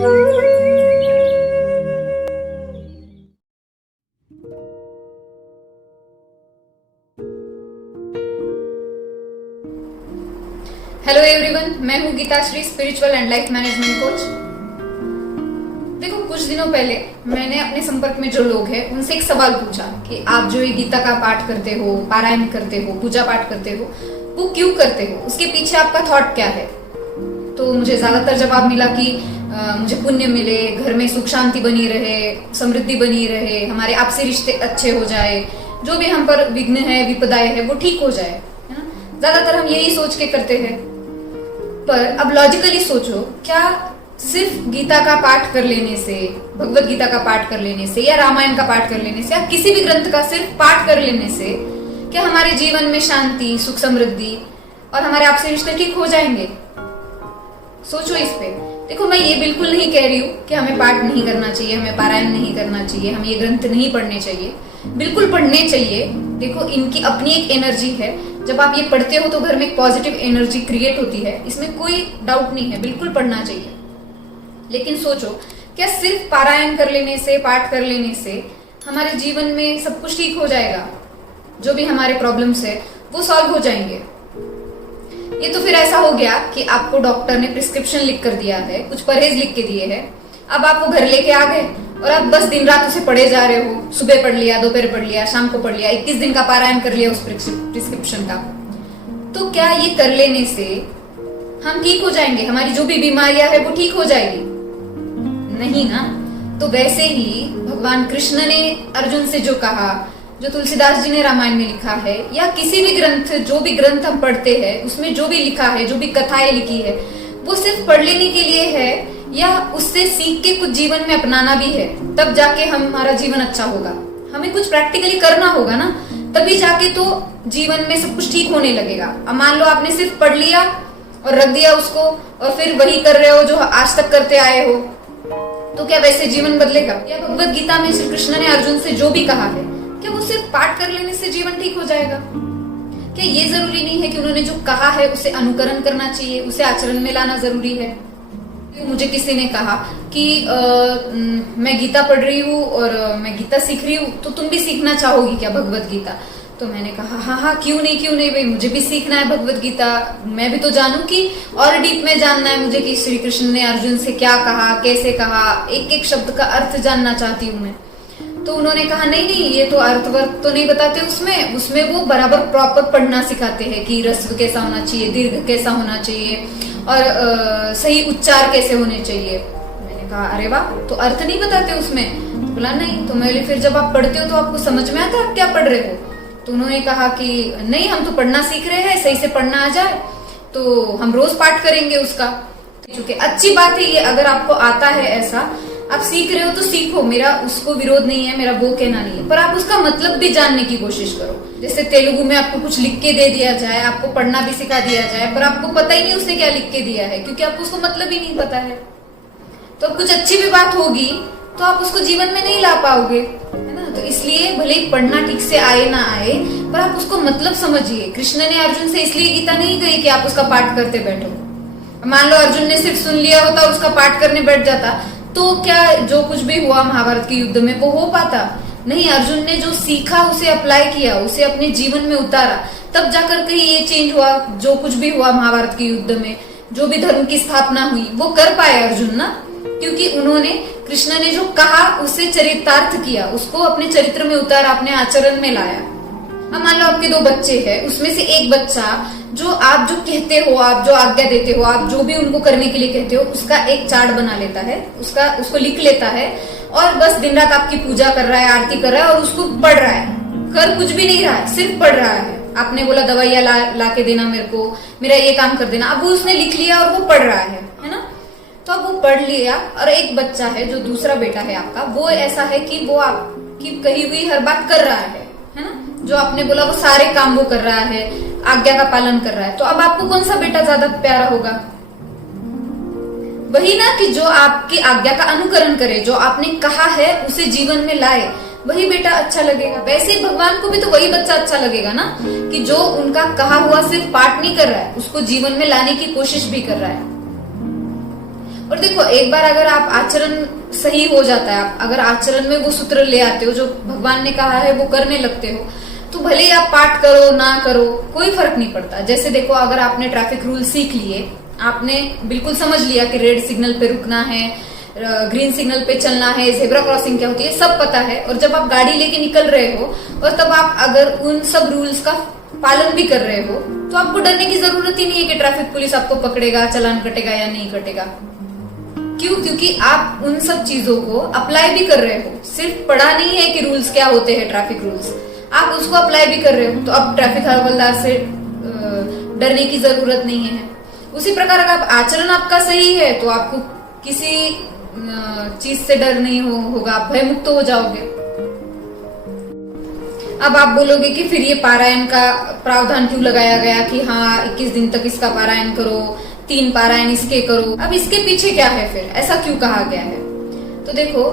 Hello everyone, मैं हूँ Geeta Shri, spiritual and life management coach. देखो, कुछ दिनों पहले मैंने अपने संपर्क में जो लोग हैं उनसे एक सवाल पूछा कि आप जो ये गीता का पाठ करते हो, पारायण करते हो, पूजा पाठ करते हो, वो क्यों करते हो, उसके पीछे आपका थॉट क्या है। तो मुझे ज्यादातर जवाब मिला कि मुझे पुण्य मिले, घर में सुख शांति बनी रहे, समृद्धि बनी रहे, हमारे आपसी रिश्ते अच्छे हो जाए, जो भी हम पर विघ्न है, विपदाएं है, वो ठीक हो जाए, है ना। ज्यादातर हम यही सोच के करते हैं। पर अब लॉजिकली सोचो, क्या सिर्फ गीता का पाठ कर लेने से, भगवत गीता का पाठ कर लेने से, या रामायण का पाठ कर लेने से, या किसी भी ग्रंथ का सिर्फ पाठ कर लेने से क्या हमारे जीवन में शांति, सुख, समृद्धि और हमारे आपसे रिश्ते ठीक हो जाएंगे? सोचो इस पे। देखो, मैं ये बिल्कुल नहीं कह रही हूँ कि हमें पाठ नहीं करना चाहिए, हमें पारायण नहीं करना चाहिए, हमें ये ग्रंथ नहीं पढ़ने चाहिए। बिल्कुल पढ़ने चाहिए। देखो, इनकी अपनी एक एनर्जी है। जब आप ये पढ़ते हो तो घर में एक पॉजिटिव एनर्जी क्रिएट होती है, इसमें कोई डाउट नहीं है, बिल्कुल पढ़ना चाहिए। लेकिन सोचो, क्या सिर्फ पारायण कर लेने से, पाठ कर लेने से हमारे जीवन में सब कुछ ठीक हो जाएगा? जो भी हमारे प्रॉब्लम्स है वो सॉल्व हो जाएंगे? ये तो फिर ऐसा हो गया कि आपको डॉक्टर ने प्रिस्क्रिप्शन लिख कर दिया है, कुछ परहेज लिख के दिए हैं, अब आप वो घर लेके आ गए और आप बस दिन रात उसे पढ़े जा रहे हो। सुबह पढ़ लिया, दोपहर पढ़ लिया, शाम को पढ़ लिया, 21 दिन का पारायण कर लिया उस प्रिस्क्रिप्शन का। तो क्या ये कर लेने से हम ठीक हो जाएंगे? हमारी जो भी बीमारियां है वो ठीक हो जाएगी? नहीं ना। तो वैसे ही भगवान कृष्ण ने अर्जुन से जो कहा, जो तुलसीदास जी ने रामायण में लिखा है, या किसी भी ग्रंथ, जो भी ग्रंथ हम पढ़ते हैं उसमें जो भी लिखा है, जो भी कथाएं लिखी है, वो सिर्फ पढ़ लेने के लिए है या उससे सीख के कुछ जीवन में अपनाना भी है? तब जाके हमारा जीवन अच्छा होगा। हमें कुछ प्रैक्टिकली करना होगा ना, तभी जाके तो जीवन में सब कुछ ठीक होने लगेगा। अब मान लो आपने सिर्फ पढ़ लिया और रख दिया उसको, और फिर वही कर रहे हो जो आज तक करते आए हो, तो क्या वैसे जीवन बदलेगा? या भगवत गीता में श्री कृष्ण ने अर्जुन से जो भी कहा है, क्या वो सिर्फ पाठ कर लेने से जीवन ठीक हो जाएगा? क्या ये जरूरी नहीं है कि उन्होंने जो कहा है उसे अनुकरण करना चाहिए, उसे आचरण में लाना जरूरी है? मुझे किसी ने कहा कि मैं गीता पढ़ रही हूँ और मैं गीता सीख रही हूँ, तो तुम भी सीखना चाहोगी क्या भगवत गीता? तो मैंने कहा हाँ, क्यों नहीं भाई, मुझे भी सीखना है भगवत गीता। मैं भी तो जानूं कि और डीप में जानना है मुझे कि श्री कृष्ण ने अर्जुन से क्या कहा, कैसे कहा, एक एक शब्द का अर्थ जानना चाहती हूँ मैं। तो उन्होंने कहा नहीं, ये तो अर्थवर्क तो नहीं बताते उसमें वो बराबर प्रॉपर पढ़ना सिखाते हैं कि रस्व कैसा होना चाहिए, दीर्घ कैसा होना चाहिए, और सही उच्चार कैसे होने चाहिए। मैंने कहा अरे वाह, तो अर्थ नहीं बताते उसमें? तो बोला नहीं। तो मैं फिर जब आप पढ़ते हो तो आपको समझ में आता है आप क्या पढ़ रहे हो? तो उन्होंने कहा कि नहीं, हम तो पढ़ना सीख रहे हैं, सही से पढ़ना आ जाए तो हम रोज पाठ करेंगे उसका। क्योंकि अच्छी बात है ये, अगर आपको आता है ऐसा, आप सीख रहे हो तो सीखो, मेरा उसको विरोध नहीं है, मेरा वो कहना नहीं है, पर आप उसका मतलब भी जानने की कोशिश करो। जैसे तेलुगु में आपको कुछ लिख के दे दिया जाए, आपको पढ़ना भी सिखा दिया जाए, पर आपको पता ही नहीं उसने क्या लिख के दिया है, क्योंकि आपको उसको मतलब ही नहीं पता है। तो कुछ अच्छी भी बात होगी तो आप उसको जीवन में नहीं ला पाओगे, है ना। तो इसलिए भले ही पढ़ना ठीक से आए ना आए, पर आप उसको मतलब समझिए। कृष्ण ने अर्जुन से इसलिए गीता नहीं कही कि आप उसका पाठ करते बैठो। मान लो अर्जुन ने सिर्फ सुन लिया होता, उसका पाठ करने बैठ जाता, तो क्या जो कुछ भी हुआ महाभारत के युद्ध में वो हो पाता? नहीं। अर्जुन ने जो सीखा उसे अप्लाई किया, उसे अपने जीवन में उतारा, तब जाकर कहीं ये चेंज हुआ। जो कुछ भी हुआ महाभारत के युद्ध में, जो भी धर्म की स्थापना हुई, वो कर पाए अर्जुन ना, क्योंकि उन्होंने, कृष्ण ने जो कहा उसे चरितार्थ किया, उसको अपने चरित्र में उतारा, अपने आचरण में लाया। अब मान लो आपके 2 बच्चे हैं, उसमें से एक बच्चा जो आप जो कहते हो, आप जो आज्ञा देते हो, आप जो भी उनको करने के लिए कहते हो, उसका एक चार्ट बना लेता है, उसको लिख लेता है, और बस दिन रात आपकी पूजा कर रहा है, आरती कर रहा है, और उसको पढ़ रहा है, कर कुछ भी नहीं रहा है, सिर्फ पढ़ रहा है। आपने बोला दवाइयां ला के देना मेरे को, मेरा ये काम कर देना, अब वो उसने लिख लिया और वो पढ़ रहा है ना। तो अब वो पढ़ लिया। और एक बच्चा है, जो दूसरा बेटा है आपका, वो ऐसा है कि वो आपकी कही हुई हर बात कर रहा है ना। जो आपने बोला वो सारे काम वो कर रहा है, आज्ञा का पालन कर रहा है। तो अब आपको कौन सा बेटा ज्यादा प्यारा होगा? वही ना, कि जो आपकी आज्ञा का अनुकरण करे, जो आपने कहा है उसे जीवन में लाए, वही बेटा अच्छा लगेगा। वैसे ही भगवान को भी तो वही बच्चा अच्छा लगेगा ना, कि जो उनका कहा हुआ सिर्फ पाठ नहीं कर रहा है, उसको जीवन में लाने की कोशिश भी कर रहा है। और देखो, एक बार अगर आप आचरण सही हो जाता है, आप अगर आचरण में वो सूत्र ले आते हो जो भगवान ने कहा है वो करने लगते हो, तो भले ही आप पाठ करो ना करो कोई फर्क नहीं पड़ता। जैसे देखो, अगर आपने ट्रैफिक रूल सीख लिए, आपने बिल्कुल समझ लिया कि रेड सिग्नल पे रुकना है, ग्रीन सिग्नल पे चलना है, जेब्रा क्रॉसिंग क्या होती है, सब पता है, और जब आप गाड़ी लेके निकल रहे हो और तब आप अगर उन सब रूल्स का पालन भी कर रहे हो, तो आपको डरने की जरूरत ही नहीं है कि ट्रैफिक पुलिस आपको पकड़ेगा, चालान कटेगा या नहीं कटेगा। क्यों? क्योंकि आप उन सब चीजों को अप्लाई भी कर रहे हो। सिर्फ पढ़ा नहीं है कि रूल्स क्या होते हैं, ट्रैफिक रूल्स, आप उसको अप्लाई भी कर रहे हो। तो अब ट्रैफिक हवलदार से डरने की जरूरत नहीं है। उसी प्रकार अगर आचरण आपका सही है तो आपको किसी चीज से डर नहीं होगा, आप भय मुक्त हो जाओगे। अब आप बोलोगे कि फिर ये पारायण का प्रावधान क्यों लगाया गया कि हाँ 21 दिन तक इसका पारायण करो, 3 पारायण इसके करो। अब इसके पीछे क्या है, फिर ऐसा क्यों कहा गया है? तो देखो,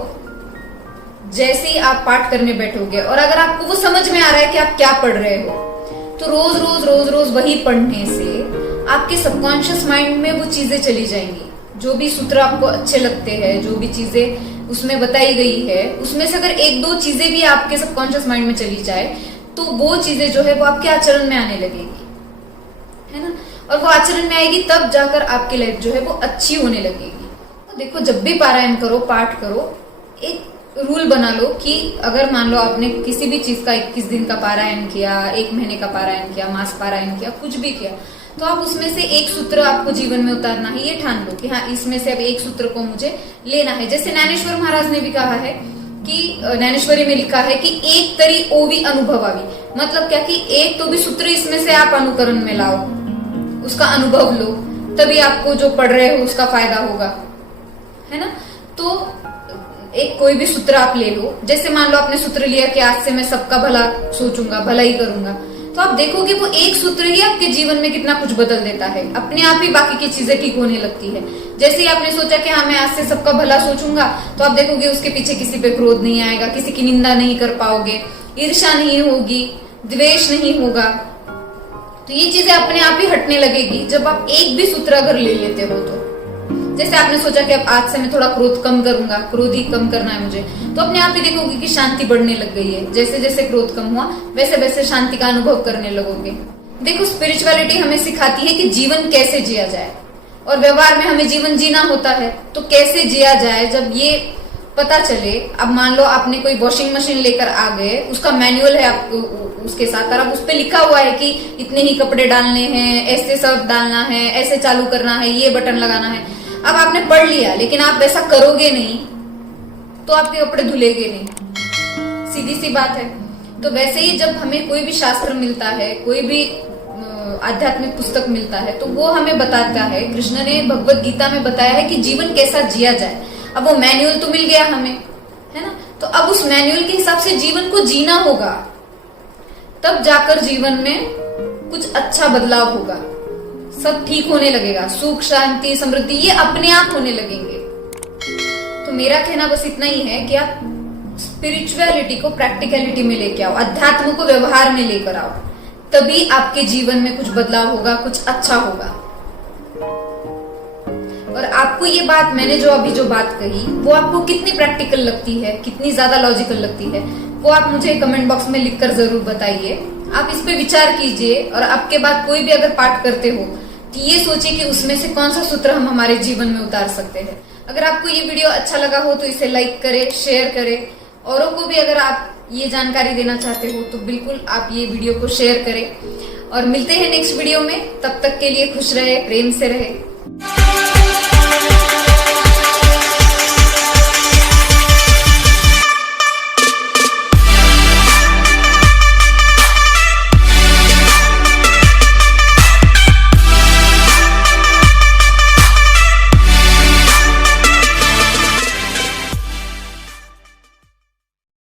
जैसे ही आप पाठ करने बैठोगे और अगर आपको वो समझ में आ रहा है कि आप क्या पढ़ रहे हो, तो रोज रोज वही पढ़ने से आपके सबकॉन्शियस माइंड में वो चीजें चली जाएंगी। जो भी सूत्र आपको अच्छे लगते हैं, जो भी चीजें उसमें बताई गई है, उसमें से अगर 1-2 चीजें भी आपके सबकॉन्शियस माइंड में चली जाए, तो वो चीजें जो है वो आपके आचरण में आने लगेगी, है ना। और वो आचरण में आएगी तब जाकर आपकी लाइफ जो है वो अच्छी होने लगेगी। तो देखो, जब भी पारायण करो, पाठ करो, एक रूल बना लो कि अगर मान लो आपने किसी भी चीज का 21 दिन का पारायण किया, 1 महीने का पारायण किया, मास पारायण किया, कुछ भी किया, तो आप उसमें से एक सूत्र आपको जीवन में उतारना है, ये ठान लो कि हाँ इसमें से अब एक सूत्र को मुझे लेना है। जैसे ज्ञानेश्वर महाराज ने भी कहा है कि ज्ञानेश्वरी में लिखा है कि एक तरी ओवी अनुभवावी, मतलब क्या कि एक तो भी सूत्र इसमें से आप अनुकरण में लाओ, उसका अनुभव लो, तभी आपको जो पढ़ रहे हो उसका फायदा होगा, है ना। तो एक कोई भी सूत्र आप ले लो। जैसे मान लो आपने सूत्र लिया कि आज से मैं सबका भला सोचूंगा, भला ही करूंगा, तो आप देखोगे वो एक सूत्र ही आपके जीवन में कितना कुछ बदल देता है। अपने आप ही बाकी की चीजें ठीक होने लगती है। जैसे ही आपने सोचा कि हाँ मैं आज से सबका भला सोचूंगा, तो आप देखोगे उसके पीछे किसी पे क्रोध नहीं आएगा, किसी की निंदा नहीं कर पाओगे, ईर्ष्या नहीं होगी, द्वेष नहीं होगा। तो ये चीजें अपने आप ही हटने लगेगी जब आप एक भी सूत्र अगर ले लेते हो। तो जैसे आपने सोचा कि अब आज से मैं थोड़ा क्रोध कम करूंगा, क्रोध ही कम करना है मुझे, तो अपने आप ही देखोगे कि शांति बढ़ने लग गई है। जैसे जैसे क्रोध कम हुआ वैसे वैसे शांति का अनुभव करने लगोगे। देखो, स्पिरिचुअलिटी हमें सिखाती है कि जीवन कैसे जिया जाए, और व्यवहार में हमें जीवन जीना होता है। तो कैसे जिया जाए जब ये पता चले। अब मान लो आपने कोई वॉशिंग मशीन लेकर आ गए, उसका मैनुअल है आपको उसके साथ, और अब उस पर लिखा हुआ है कि इतने ही कपड़े डालने हैं, ऐसे सर्फ डालना है, ऐसे चालू करना है, ये बटन लगाना है। अब आपने पढ़ लिया लेकिन आप वैसा करोगे नहीं तो आपके कपड़े धुलेंगे नहीं, सीधी सी बात है। तो वैसे ही जब हमें कोई भी शास्त्र मिलता है, कोई भी आध्यात्मिक पुस्तक मिलता है, तो वो हमें बताता है, कृष्ण ने भगवत गीता में बताया है कि जीवन कैसा जिया जाए। अब वो मैनुअल तो मिल गया हमें, है ना। तो अब उस मैनुअल के हिसाब से जीवन को जीना होगा, तब जाकर जीवन में कुछ अच्छा बदलाव होगा, सब ठीक होने लगेगा, सुख शांति समृद्धि ये अपने आप होने लगेंगे। तो मेरा कहना बस इतना ही है कि आप स्पिरिचुअलिटी को प्रैक्टिकलिटी में लेके आओ, अध्यात्म को व्यवहार में लेकर आओ, तभी आपके जीवन में कुछ बदलाव होगा, कुछ अच्छा होगा। और आपको ये बात, मैंने जो अभी जो बात कही, वो आपको कितनी प्रैक्टिकल लगती है, कितनी ज्यादा लॉजिकल लगती है, वो आप मुझे कमेंट बॉक्स में लिखकर जरूर बताइए। आप इस पे विचार कीजिए, और आपके बाद कोई भी अगर पाठ करते हो तो ये सोचिए कि उसमें से कौन सा सूत्र हम हमारे जीवन में उतार सकते हैं। अगर आपको ये वीडियो अच्छा लगा हो तो इसे लाइक करें, शेयर करें। औरों को भी अगर आप ये जानकारी देना चाहते हो तो बिल्कुल आप ये वीडियो को शेयर करें। और मिलते हैं नेक्स्ट वीडियो में, तब तक के लिए खुश रहे, प्रेम से रहे।